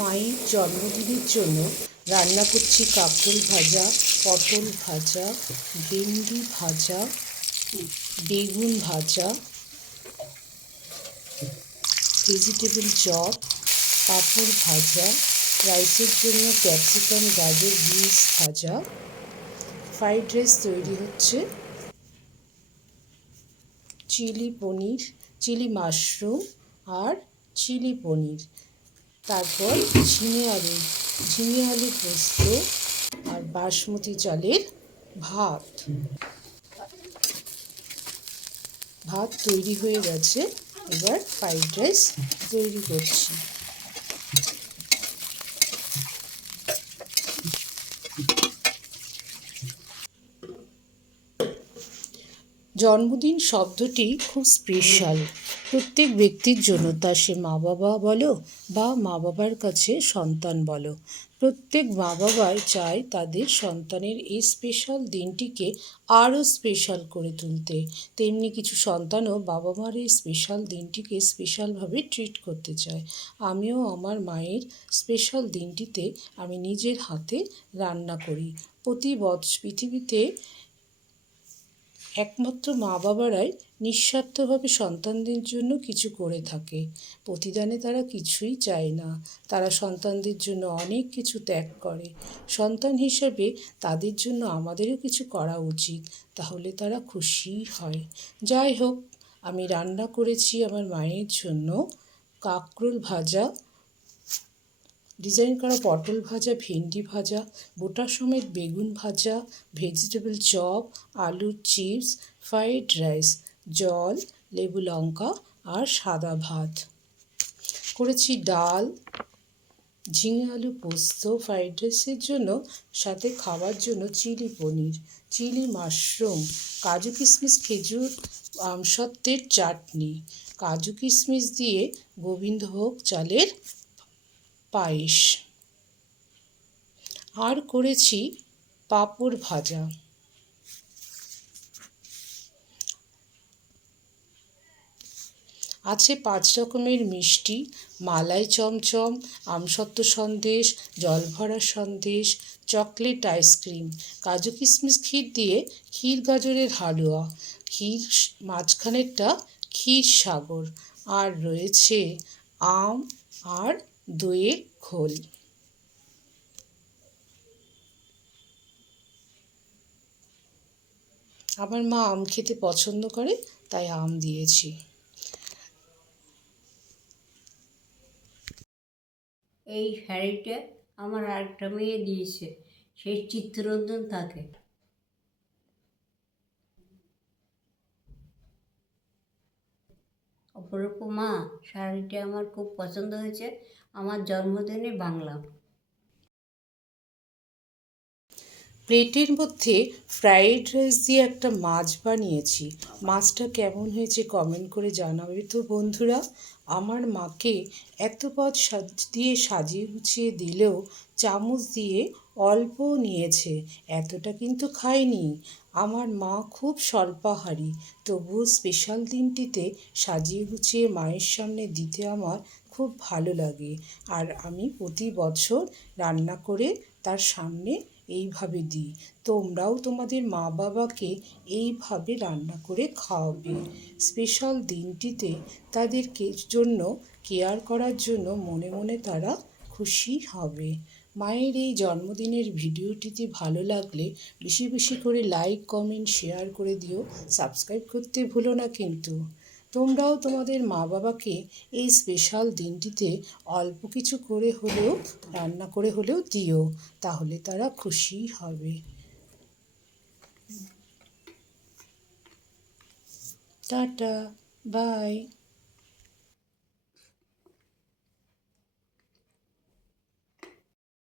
মায়ের জন্মদিনের জন্য রান্না করছি কাঁকরোল ভাজা, পটল ভাজা, ভেন্ডি ভাজা, বেগুন ভাজা, ভেজিটেবল চপ, পাঁপড় ভাজা, রাইসের জন্য ক্যাপসিকাম, গাজর, বিনস ভাজা। ফ্রাইড রাইস তৈরি হচ্ছে। চিলি পনির, চিলি মাশরুম আর চিলি পনির, তারপর ঝিঙে আলু পোস্ত আর বাসমতি চালের ভাত। ভাত তৈরি হয়ে গেছে, এবার ফ্রাইড রাইস তৈরি করছি। জন্মদিন শব্দটি খুব স্পেশাল প্রত্যেক ব্যক্তির জন্য, তা সে মা বাবা বলো বা মা বাবার কাছে সন্তান বলো। প্রত্যেক মা বাবাই চায় তাদের সন্তানের এই স্পেশাল দিনটিকে আরও স্পেশাল করে তুলতে। তেমনি কিছু সন্তানও বাবা মার এই স্পেশাল দিনটিকে স্পেশালভাবে ট্রিট করতে চায়। আমিও আমার মায়ের স্পেশাল দিনটিতে আমি নিজের হাতে রান্না করি। পৃথিবীতে একমাত্র মা বাবারাই নিঃস্বার্থভাবে সন্তানদের জন্য কিছু করে থাকে। প্রতিদানে তারা কিছুই চায় না, তারা সন্তানদের জন্য অনেক কিছু ত্যাগ করে। সন্তান হিসেবে তাদের জন্য আমাদেরও কিছু করা উচিত, তাহলে তারা খুশি হয়। যাই হোক, আমি রান্না করেছি আমার মায়ের জন্য কাঁকরোল ভাজা, ডিজাইন করা পটল ভাজা, ভেন্ডি ভাজা, বোটা সমেত বেগুন ভাজা, ভেজিটেবল চপ, আলুর চিপস, ফ্রাইড রাইস, জল, লেবু লঙ্কা আর সাদা ভাত করেছি। ডাল, ঝিঙে আলু পোস্ত ফ্রাইড রাইসের জন্য, সাথে খাওয়ার জন্য চিলি পনির, চিলি মাশরুম, কাজু কিশমিশ, খেজুর, আমসত্ত্বের চাটনি, কাজু কিশমিশ দিয়ে গোবিন্দভোগ চালের পায়েস, আর করেছি পাঁপড় ভাজা। আছে 5 রকমের মিষ্টি, মালাই চমচম, আমসত্ত্ব সন্দেশ, জলভরা সন্দেশ, চকলেট আইসক্রিম, কাজু কিশমিশ ক্ষীর দিয়ে ক্ষীর গাজরের হালুয়া, ক্ষীর মাঝখানেরটা ক্ষীর সাগর, আর রয়েছে আম আর দইয়ের ঘোল। আমার মা আম খেতে পছন্দ করে, তাই আম দিয়েছি। এই শাড়িটা আমার আরেকটা মেয়ে দিয়েছে, সেই চিত্তরঞ্জন থাকে। অপরূপ মা, শাড়িটা আমার খুব পছন্দ হয়েছে, আমার জন্মদিনে বাংলা। প্লেটের মধ্যে ফ্রাইড রাইস দিয়ে একটা মাছ বানিয়েছি। মাছটা কেমন হয়েছে কমেন্ট করে জানাবে তো বন্ধুরা। আমার মাকে এত পদ দিয়ে সাজিয়ে গুছিয়ে দিলেও চামচ দিয়ে অল্প নিয়েছে, এতটা কিন্তু খায়নি। আমার মা খুব স্বল্পাহারী, তবুও স্পেশাল দিনটিতে সাজিয়ে গুছিয়ে মায়ের সামনে দিতে আমার খুব ভালো লাগে। আর আমি প্রতি বছর রান্না করে তার সামনে এইভাবে দিই। তোমরাও তোমাদের মা বাবাকে এইভাবে রান্না করে খাওয়াবে। স্পেশাল দিনটিতে তাদেরকে জন্য কেয়ার করার জন্য মনে মনে তারা খুশি হবে। মায়ের এই জন্মদিনের ভিডিওটিতে ভালো লাগলে বেশি বেশি করে লাইক, কমেন্ট, শেয়ার করে দিও। সাবস্ক্রাইব করতে ভুলো না কিন্তু। তোমরাও তোমাদের মা বাবাকে এই স্পেশাল দিনটিতে অল্প কিছু করে হলেও রান্না করে হলেও দিও, তাহলে তারা খুশি হবে। Tata, by.